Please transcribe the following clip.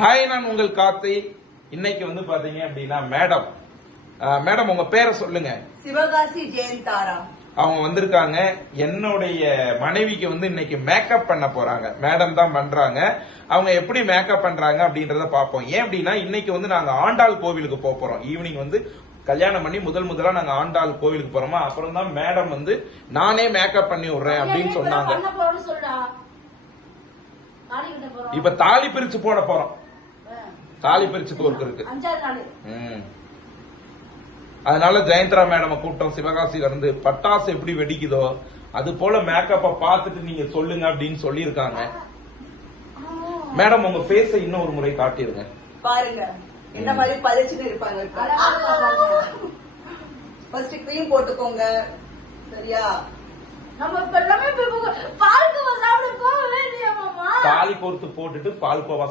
Hi, நான் உங்கள் கார்த்தி. இன்னைக்கு வந்து பாத்தீங்க அப்படின்னா மேடம் உங்க பேரை சொல்லுங்க. சிவகாசி ஜெயந்தாரா. அவங்க வந்திருக்காங்க. என்னுடைய மனைவிக்கு வந்து இன்னைக்கு மேக்கப் பண்ண போறாங்க. மேடம் தான் பண்றாங்க. அவங்க எப்படி மேக்கப் பண்றாங்க அப்படின்றத பாப்போம். ஏன் அப்படின்னா இன்னைக்கு வந்து நாங்க ஆண்டாள் கோவிலுக்கு போறோம். ஈவினிங் வந்து கல்யாணம் பண்ணி முதலா நாங்க ஆண்டாள் கோவிலுக்கு போறோமா. அப்புறம் தான் மேடம் வந்து நானே மேக்கப் பண்ணி விடுறேன் அப்படின்னு சொன்னாங்க. இப்ப தாலி பிரிச்சு போட போறோம். தாலி பிரிச்சு போருக்கு இருக்கு. அதனால ஜெயந்திரா மேடம் கூட்டம் சிவகாசியில இருந்து பட்டாசு எப்படி வெடிக்குதோ அது போல மேக்கப்ப பார்த்துட்டு நீங்க சொல்லுங்க அப்படின்னு சொல்லியிருக்காங்க. மேடம் உங்க ஃபேஸ இன்னும் ஒரு முறை காட்டிருங்க. பாருங்க என்ன மாதிரி பளிச்சுன்னு இருப்பாங்க. ஃபர்ஸ்ட் கிரீம் போட்டுக்கோங்க. சரியா? தாலி கோர்த்து போட்டுட்டு பால்கோவா